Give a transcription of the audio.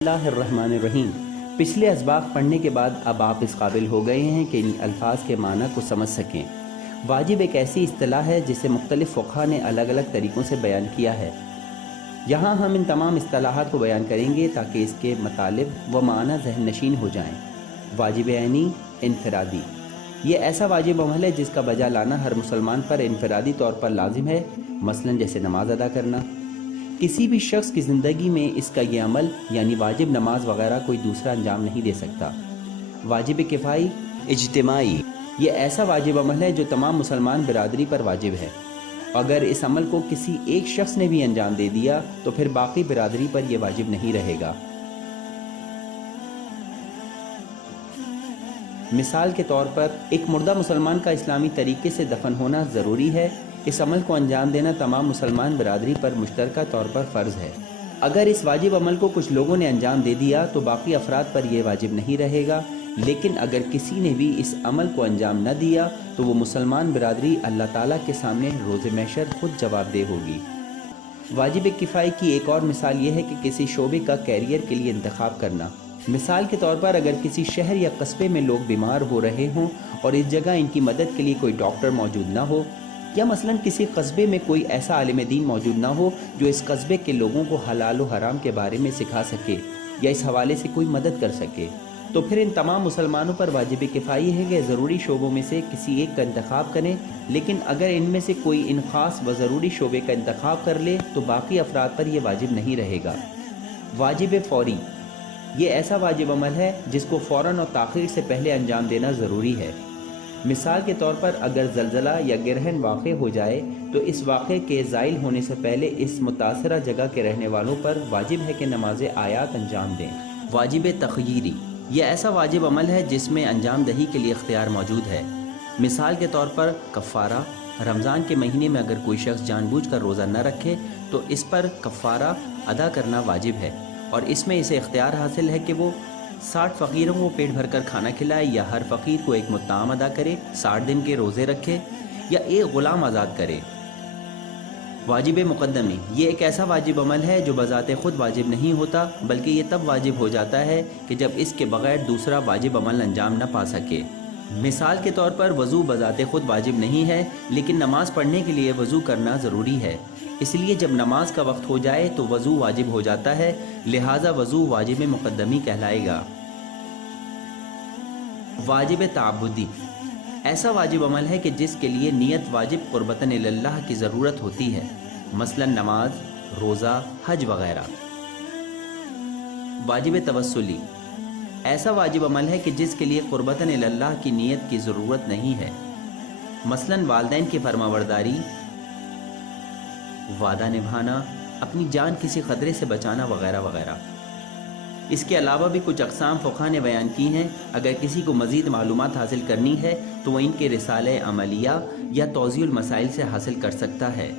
اللہ الرحمن الرحیم۔ پچھلے اسباق پڑھنے کے بعد اب آپ اس قابل ہو گئے ہیں کہ ان الفاظ کے معنی کو سمجھ سکیں۔ واجب ایک ایسی اصطلاح ہے جسے مختلف فقہا نے الگ الگ طریقوں سے بیان کیا ہے۔ یہاں ہم ان تمام اصطلاحات کو بیان کریں گے تاکہ اس کے مطالب و معنی ذہن نشین ہو جائیں۔ واجب عینی، انفرادی، یہ ایسا واجب عمل ہے جس کا بجا لانا ہر مسلمان پر انفرادی طور پر لازم ہے، مثلا جیسے نماز ادا کرنا۔ کسی بھی شخص کی زندگی میں اس کا یہ عمل یعنی واجب نماز وغیرہ کوئی دوسرا انجام نہیں دے سکتا۔ واجب کفائی، اجتماعی، یہ ایسا واجب عمل ہے جو تمام مسلمان برادری پر واجب ہے۔ اگر اس عمل کو کسی ایک شخص نے بھی انجام دے دیا تو پھر باقی برادری پر یہ واجب نہیں رہے گا۔ مثال کے طور پر ایک مردہ مسلمان کا اسلامی طریقے سے دفن ہونا ضروری ہے۔ اس عمل کو انجام دینا تمام مسلمان برادری پر مشترکہ طور پر فرض ہے۔ اگر اس واجب عمل کو کچھ لوگوں نے انجام دے دیا تو باقی افراد پر یہ واجب نہیں رہے گا، لیکن اگر کسی نے بھی اس عمل کو انجام نہ دیا تو وہ مسلمان برادری اللہ تعالیٰ کے سامنے روز محشر خود جواب دہ ہوگی۔ واجب کفائی کی ایک اور مثال یہ ہے کہ کسی شعبے کا کیریئر کے لیے انتخاب کرنا۔ مثال کے طور پر اگر کسی شہر یا قصبے میں لوگ بیمار ہو رہے ہوں اور اس جگہ ان کی مدد کے لیے کوئی ڈاکٹر موجود نہ ہو، یا مثلا کسی قصبے میں کوئی ایسا عالم دین موجود نہ ہو جو اس قصبے کے لوگوں کو حلال و حرام کے بارے میں سکھا سکے یا اس حوالے سے کوئی مدد کر سکے، تو پھر ان تمام مسلمانوں پر واجب کفائی ہے کہ ضروری شعبوں میں سے کسی ایک کا انتخاب کریں، لیکن اگر ان میں سے کوئی ان خاص و ضروری شعبے کا انتخاب کر لے تو باقی افراد پر یہ واجب نہیں رہے گا۔ واجب فوری، یہ ایسا واجب عمل ہے جس کو فوراً اور تاخیر سے پہلے انجام دینا ضروری ہے۔ مثال کے طور پر اگر زلزلہ یا گرہن واقع ہو جائے تو اس واقعے کے زائل ہونے سے پہلے اس متاثرہ جگہ کے رہنے والوں پر واجب ہے کہ نماز آیات انجام دیں۔ واجب تخییری، یہ ایسا واجب عمل ہے جس میں انجام دہی کے لیے اختیار موجود ہے۔ مثال کے طور پر کفارہ، رمضان کے مہینے میں اگر کوئی شخص جان بوجھ کر روزہ نہ رکھے تو اس پر کفارہ ادا کرنا واجب ہے، اور اس میں اسے اختیار حاصل ہے کہ وہ 60 فقیروں کو پیٹ بھر کر کھانا کھلائے، یا ہر فقیر کو ایک مطعم ادا کرے، 60 دن کے روزے رکھے، یا ایک غلام آزاد کرے۔ واجب مقدمی، یہ ایک ایسا واجب عمل ہے جو بذات خود واجب نہیں ہوتا، بلکہ یہ تب واجب ہو جاتا ہے کہ جب اس کے بغیر دوسرا واجب عمل انجام نہ پا سکے۔ مثال کے طور پر وضو بذات خود واجب نہیں ہے، لیکن نماز پڑھنے کے لیے وضو کرنا ضروری ہے، اس لیے جب نماز کا وقت ہو جائے تو وضو واجب ہو جاتا ہے، لہٰذا وضو واجب مقدمی کہلائے گا۔ واجب تعبدی، ایسا واجب عمل ہے کہ جس کے لیے نیت واجب قربتاً اللہ کی ضرورت ہوتی ہے، مثلا نماز، روزہ، حج وغیرہ۔ واجب توسلی، ایسا واجب عمل ہے کہ جس کے لیے قربتاً اللہ کی نیت کی ضرورت نہیں ہے، مثلا والدین کی فرمانبرداری، وعدہ نبھانا، اپنی جان کسی خطرے سے بچانا وغیرہ وغیرہ۔ اس کے علاوہ بھی کچھ اقسام فقہا نے بیان کی ہیں۔ اگر کسی کو مزید معلومات حاصل کرنی ہے تو وہ ان کے رسالہ عملیہ یا توضیح المسائل سے حاصل کر سکتا ہے۔